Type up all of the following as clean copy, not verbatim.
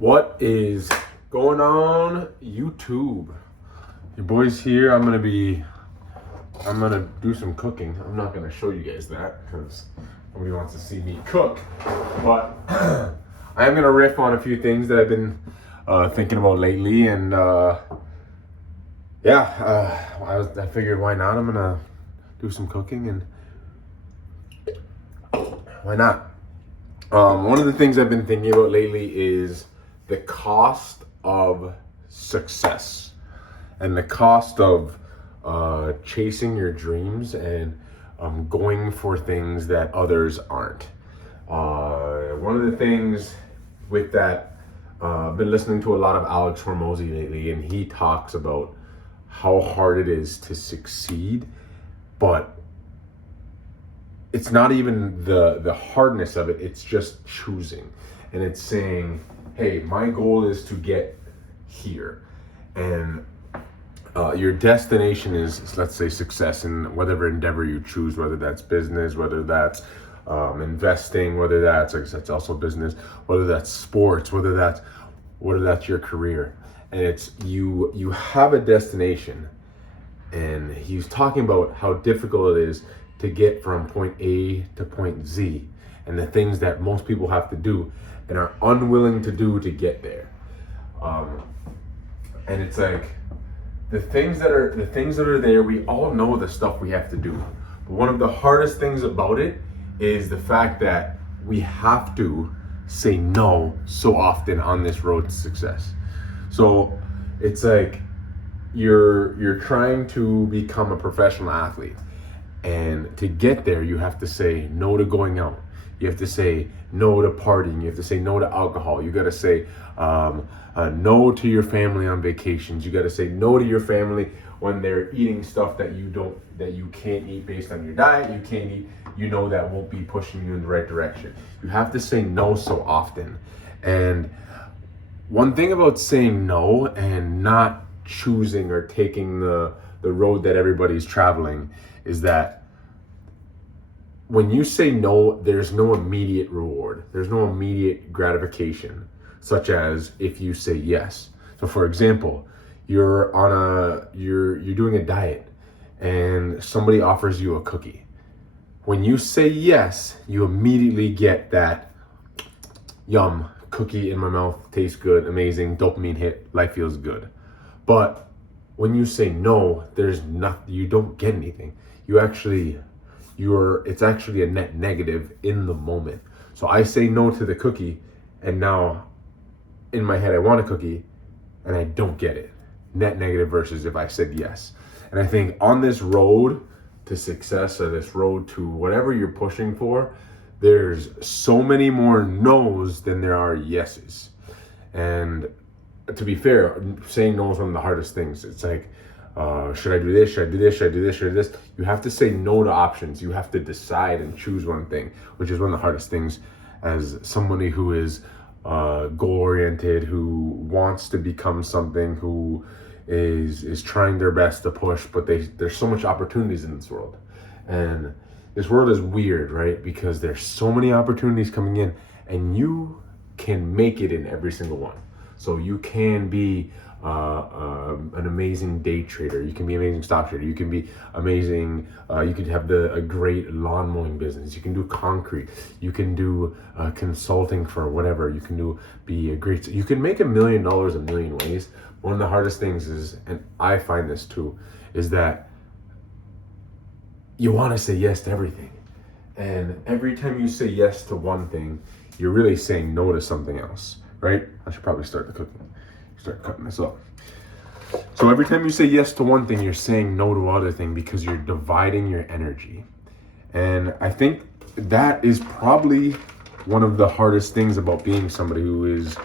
What is going on, YouTube? Your boy's here. I'm gonna do some cooking. I'm not gonna show you guys that because nobody wants to see me cook. But I am gonna riff on a few things that I've been thinking about lately, and I figured why not? I'm gonna do some cooking, and why not? One of the things I've been thinking about lately is the cost of success and the cost of chasing your dreams and going for things that others aren't. One of the things with that, I've been listening to a lot of Alex Hormozy lately, and he talks about how hard it is to succeed, but it's not even the hardness of it, it's just choosing. And it's saying, hey, my goal is to get here. And your destination is, let's say, success in whatever endeavor you choose, whether that's business, whether that's investing, whether that's, like I said, it's also business, whether that's sports, whether that's your career. And it's you have a destination. And he's talking about how difficult it is to get from point A to point Z, and the things that most people have to do and are unwilling to do to get there. And it's like the things that are there, we all know the stuff we have to do. But one of the hardest things about it is the fact that we have to say no so often on this road to success. So it's like you're trying to become a professional athlete. And to get there, you have to say no to going out. You have to say no to partying. You have to say no to alcohol. You got to say no to your family on vacations. You got to say no to your family when they're eating stuff that you can't eat based on your diet. You can't eat, that won't be pushing you in the right direction. You have to say no so often. And one thing about saying no and not choosing or taking the road that everybody's traveling is that when you say no, there's no immediate reward. There's no immediate gratification, such as if you say yes. So for example, you're doing a diet and somebody offers you a cookie. When you say yes, you immediately get that yum, cookie in my mouth, tastes good, amazing, dopamine hit, life feels good. But when you say no, there's nothing, you don't get anything. It's actually a net negative in the moment. So I say no to the cookie, and now in my head I want a cookie and I don't get it. Net negative versus if I said yes. And I think on this road to success, or this road to whatever you're pushing for, there's so many more no's than there are yeses. And to be fair, saying no is one of the hardest things. It's like, should I do this? Should I do this? Should I do this? Should I do this? You have to say no to options. You have to decide and choose one thing, which is one of the hardest things as somebody who is goal-oriented, who wants to become something, who is trying their best to push, but there's so much opportunities in this world. And this world is weird, right? Because there's so many opportunities coming in, and you can make it in every single one. So you can be an amazing day trader. You can be an amazing stock trader. You can be amazing. You can have a great lawn mowing business. You can do concrete. You can do consulting for whatever. You can you can make $1 million a million ways. One of the hardest things is, and I find this too, is that you want to say yes to everything. And every time you say yes to one thing, you're really saying no to something else. Right? I should probably start cutting this up. So every time you say yes to one thing, you're saying no to other thing because you're dividing your energy. And I think that is probably one of the hardest things about being somebody who is,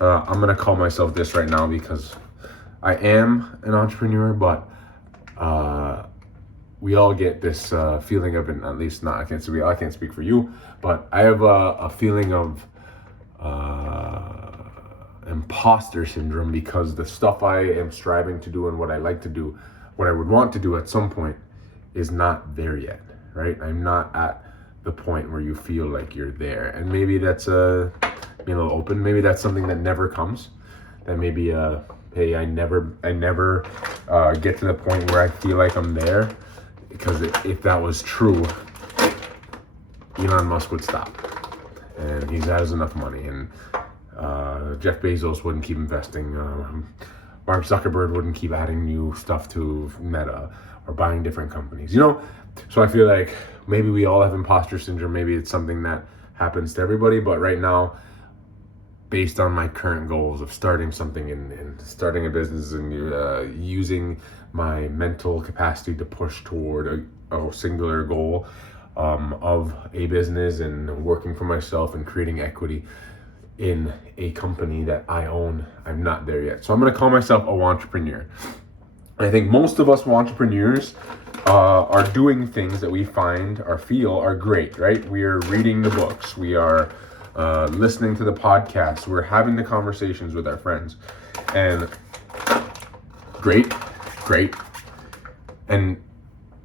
I'm going to call myself this right now because I am an entrepreneur, but we all get this feeling of, at least not, I can't speak for you, but I have a feeling of imposter syndrome because the stuff I am striving to do and what I like to do, what I would want to do at some point, is not there yet, right? I'm not at the point where you feel like you're there. And maybe that's being a little open. Maybe that's something that never comes. That maybe, hey, I never get to the point where I feel like I'm there, because if that was true, Elon Musk would stop, and he has enough money, and Jeff Bezos wouldn't keep investing. Mark Zuckerberg wouldn't keep adding new stuff to Meta or buying different companies, So I feel like maybe we all have imposter syndrome. Maybe it's something that happens to everybody. But right now, based on my current goals of starting something and starting a business and using my mental capacity to push toward a singular goal of a business and working for myself and creating equity in a company that I own, I'm not there yet. So I'm going to call myself a entrepreneur. And I think most of us entrepreneurs are doing things that we find or feel are great, right? We are reading the books. We are listening to the podcasts. We're having the conversations with our friends. And great. And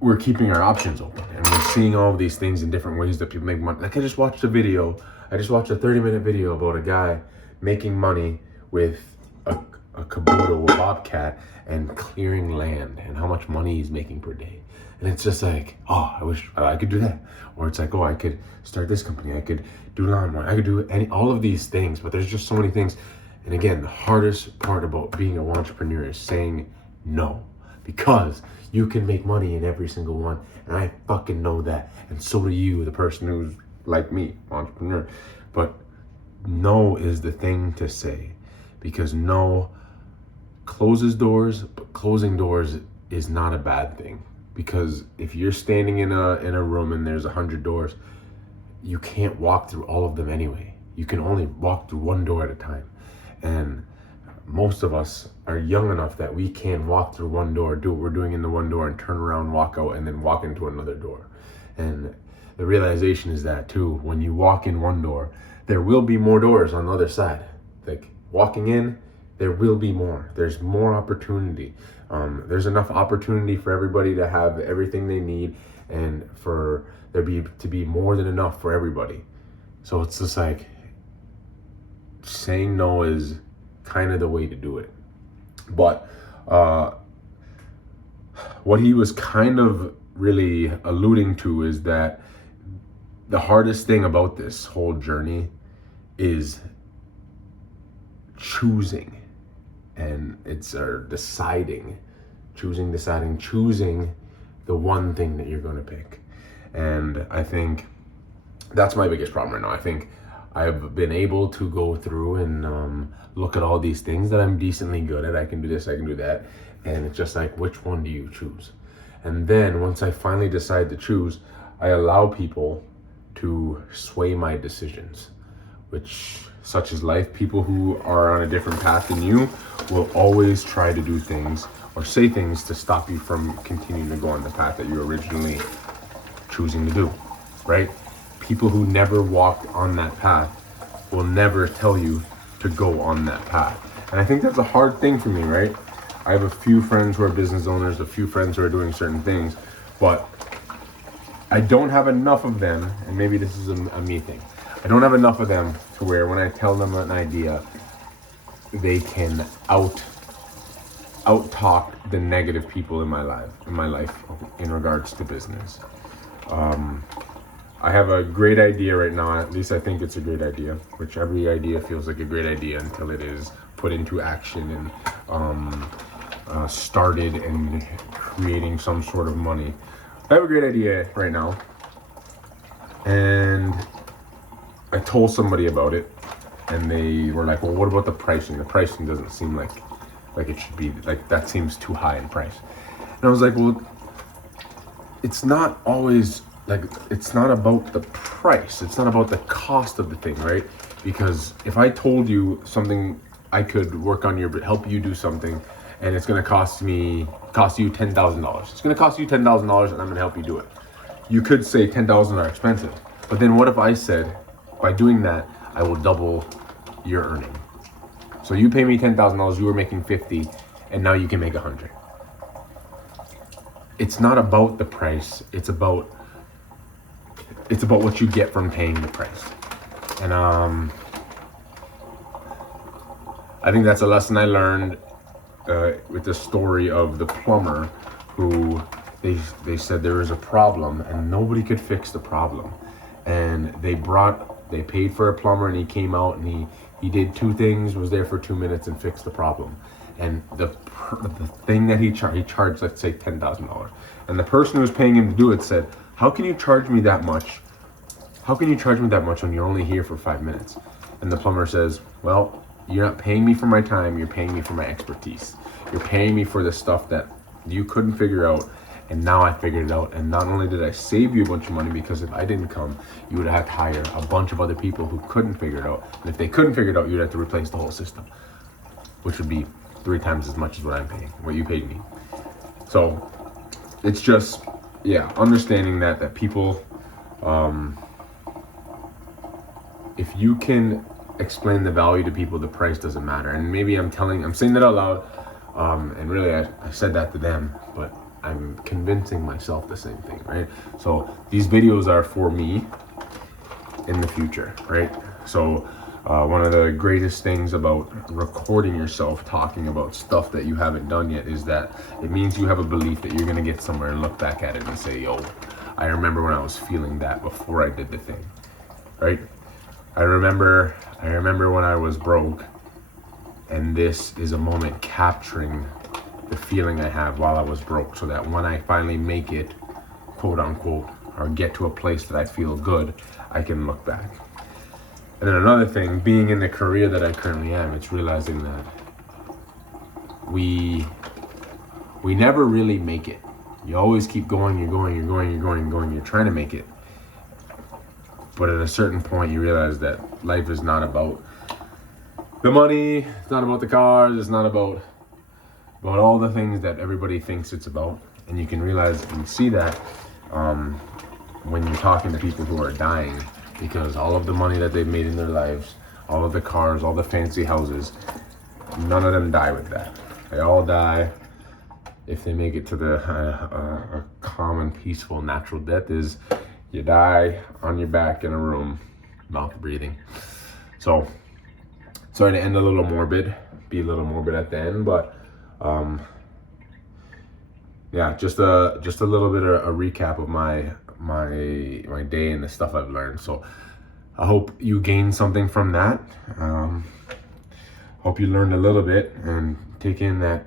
we're keeping our options open. And we're seeing all of these things in different ways that people make money. Like I just watched a 30-minute video about a guy making money with a Kubota, a bobcat, and clearing land, and how much money he's making per day. And it's just like, oh, I wish I could do that. Or it's like, oh, I could start this company. I could do lawnmower. I could do all of these things, but there's just so many things. And again, the hardest part about being an entrepreneur is saying no, because you can make money in every single one. And I fucking know that. And so do you, the person who's like me, entrepreneur. But no is the thing to say, because no closes doors, but closing doors is not a bad thing. Because if you're standing in a room and there's 100 doors, you can't walk through all of them anyway. You can only walk through one door at a time. And most of us are young enough that we can walk through one door, do what we're doing in the one door, and turn around, walk out, and then walk into another door. And the realization is that too, when you walk in one door, there will be more doors on the other side. Like walking in, there will be more. There's more opportunity. There's enough opportunity for everybody to have everything they need, and for there to be more than enough for everybody. So it's just like saying no is kind of the way to do it. But what he was kind of really alluding to is that the hardest thing about this whole journey is choosing. And it's deciding the one thing that you're going to pick. And I think that's my biggest problem right now. I think I've been able to go through and look at all these things that I'm decently good at. I can do this, I can do that. And it's just like, which one do you choose? And then once I finally decide to choose, I allow people to sway my decisions, which, such is life. People who are on a different path than you will always try to do things or say things to stop you from continuing to go on the path that you originally choosing to do, right? People who never walked on that path will never tell you to go on that path. And I think that's a hard thing for me, right? I have a few friends who are business owners, a few friends who are doing certain things, but I don't have enough of them, and maybe this is a me thing. I don't have enough of them to where when I tell them an idea, they can out-talk the negative people in my life in regards to business. I have a great idea right now, at least I think it's a great idea, which every idea feels like a great idea until it is put into action and started and creating some sort of money. I have a great idea right now, and I told somebody about it, and they were like, well, what about the pricing? The pricing doesn't seem like it should be, like that seems too high in price. And I was like, well, it's not always, like, it's not about the price. It's not about the cost of the thing, right? Because if I told you something, I could work on help you do something, and it's going to cost you $10,000. It's going to cost you $10,000, and I'm going to help you do it. You could say $10,000 are expensive, but then what if I said, by doing that, I will double your earning? So you pay me $10,000, you were making 50, and now you can make 100. It's not about the price. It's about what you get from paying the price. And I think that's a lesson I learned with the story of the plumber who they said there was a problem and nobody could fix the problem, and they paid for a plumber and he came out and he did two things, was there for 2 minutes and fixed the problem. And the thing that he charged, let's say $10,000, and the person who was paying him to do it said, how can you charge me that much? How can you charge me that much when you're only here for 5 minutes? And the plumber says, well, you're not paying me for my time, you're paying me for my expertise. You're paying me for the stuff that you couldn't figure out, and now I figured it out. And not only did I save you a bunch of money, because if I didn't come, you would have had to hire a bunch of other people who couldn't figure it out. And if they couldn't figure it out, you'd have to replace the whole system, which would be 3 times as much as what I'm paying, what you paid me. So it's just, yeah, understanding that people, if you can explain the value to people, the price doesn't matter. And maybe I'm saying that out loud, and really I said that to them, but I'm convincing myself the same thing, right? So these videos are for me in the future, right? So one of the greatest things about recording yourself talking about stuff that you haven't done yet is that it means you have a belief that you're gonna get somewhere and look back at it and say, yo, I remember when I was feeling that before I did the thing, right? I remember when I was broke, and this is a moment capturing the feeling I have while I was broke, so that when I finally make it, quote unquote, or get to a place that I feel good, I can look back. And then another thing, being in the career that I currently am, it's realizing that we never really make it. You always keep going, you're trying to make it. But at a certain point, you realize that life is not about the money, it's not about the cars, it's not about all the things that everybody thinks it's about. And you can realize and see that when you're talking to people who are dying, because all of the money that they've made in their lives, all of the cars, all the fancy houses, none of them die with that. They all die if they make it to the a common, peaceful, natural death is you die on your back in a room, mouth breathing. So, sorry to end a little morbid, be a little morbid at the end, but yeah, just a little bit of a recap of my day and the stuff I've learned. So I hope you gained something from that. Hope you learned a little bit and take in that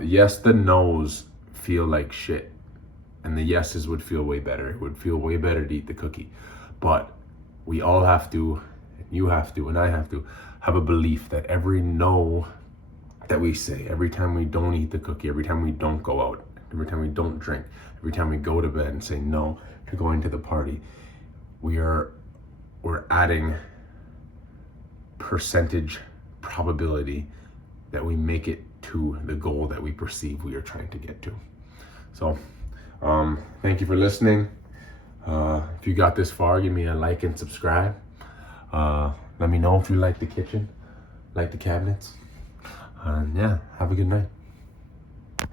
yes, the no's feel like shit, and the yeses would feel way better. It would feel way better to eat the cookie. But we all have to, you have to, and I have to have a belief that every no that we say, every time we don't eat the cookie, every time we don't go out, every time we don't drink, every time we go to bed and say no to going to the party, we're adding percentage probability that we make it to the goal that we perceive we are trying to get to. So thank you for listening. If you got this far, give me a like and subscribe. Let me know if you like the kitchen, like the cabinets. Yeah, have a good night.